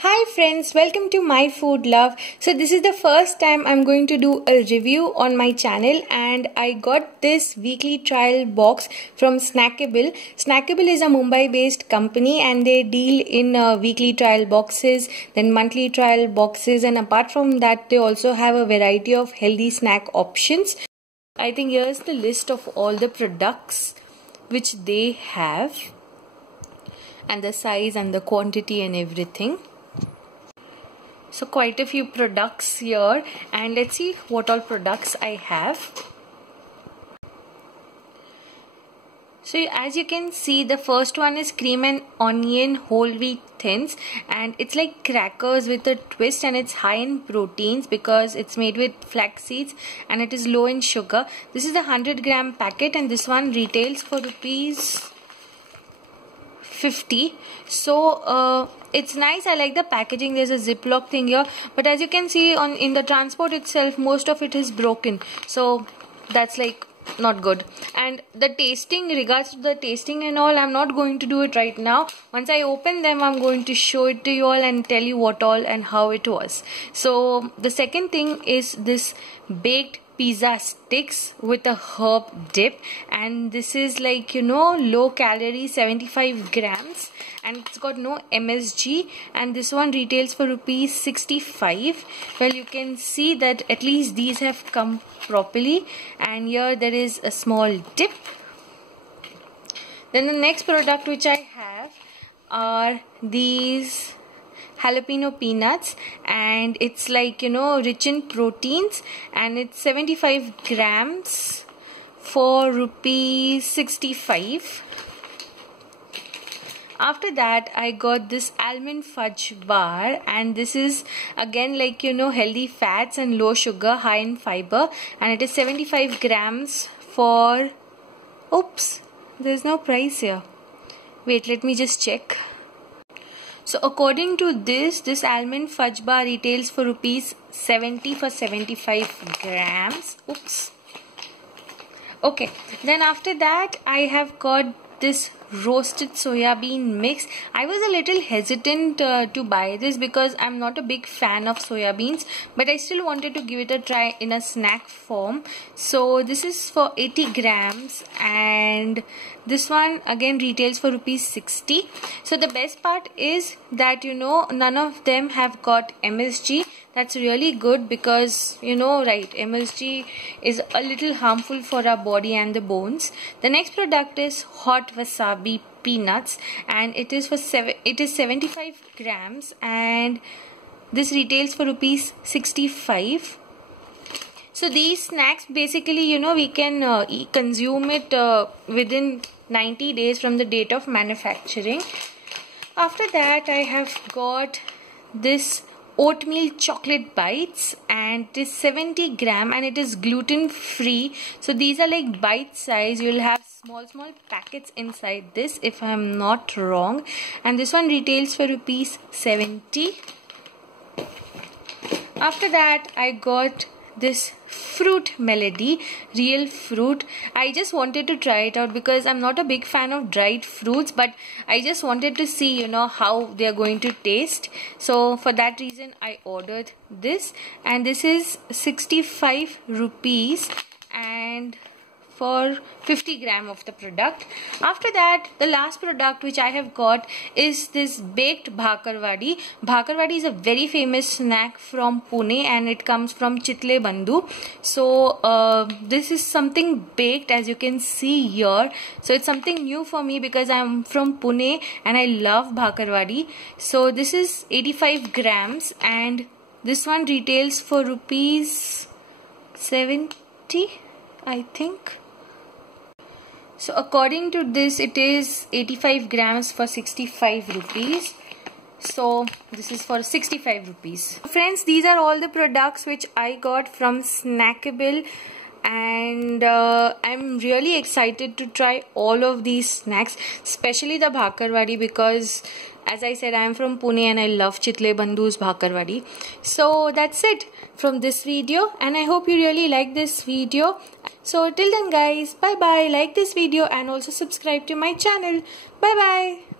Hi friends, welcome to My Food Love. So this is the first time I'm going to do a review on my channel, and I got this weekly trial box from Snackable. Snackable is a Mumbai based company and they deal in weekly trial boxes, then monthly trial boxes, and apart from that they also have a variety of healthy snack options. I think here's the list of all the products which they have and the size and the quantity and everything. So quite a few products here, and let's see what all products I have. So as you can see, the first one is cream and onion whole wheat thins, and it's like crackers with a twist, and it's high in proteins because it's made with flax seeds and it is low in sugar. This is the 100-gram packet and this one retails for rupees 50. So it's nice. I like the packaging. There's a ziplock thing here, but as you can see in the transport itself, most of it is broken, so that's like not good. And the tasting, regards to the tasting and all, I'm not going to do it right now. Once I open them, I'm going to show it to you all and tell you what all and how it was. So the second thing is this baked pizza sticks with a herb dip, and this is like, you know, low calorie, 75 grams, and it's got no MSG, and this one retails for rupees 65. Well, you can see that at least these have come properly, and here there is a small dip. Then the next product which I have are these jalapeno peanuts, and it's like, you know, rich in proteins, and it's 75 grams for rupees 65. After that I got this almond fudge bar, and this is again like, you know, healthy fats and low sugar, high in fiber, and it is 75 grams for, oops, there's no price here. Wait, let me just check. So according to this almond fudge bar retails for rupees 70 for 75 grams. Oops. Okay, then after that I have got this roasted soya bean mix. I was a little hesitant to buy this because I'm not a big fan of soya beans, but I still wanted to give it a try in a snack form. So this is for 80 grams, and this one again retails for rupees 60. So the best part is that, you know, none of them have got MSG. That's really good because, you know, right, MSG is a little harmful for our body and the bones. The next product is hot wasabi peanuts, and it is 75 grams, and this retails for rupees 65. So these snacks basically, you know, we can consume it within 90 days from the date of manufacturing. After that I have got this oatmeal chocolate bites, and it is 70 gram, and it is gluten free. So these are like bite size. You'll have small packets inside this, if I'm not wrong, and this one retails for rupees 70. After that I got this fruit melody, real fruit. I just wanted to try it out because I'm not a big fan of dried fruits, but I just wanted to see, you know, how they are going to taste. So for that reason I ordered this, and this is 65 rupees and for 50 gram of the product. After that, the last product which I have got is this baked bhakarwadi. Bhakarwadi is a very famous snack from Pune, and it comes from Chitle Bandhu. So this is something baked, as you can see here. So it's something new for me because I'm from Pune and I love bhakarwadi. So this is 85 grams, and this one retails for rupees 70, I think. So according to this, it is 85 grams for 65 rupees. So this is for 65 rupees. Friends, these are all the products which I got from Snackable, and I'm really excited to try all of these snacks, especially the bhakarwadi, because as I said, I am from Pune and I love Chitle Bandhu's bhakarwadi. So that's it from this video, and I hope you really like this video. So till then guys, bye bye, like this video and also subscribe to my channel. Bye bye.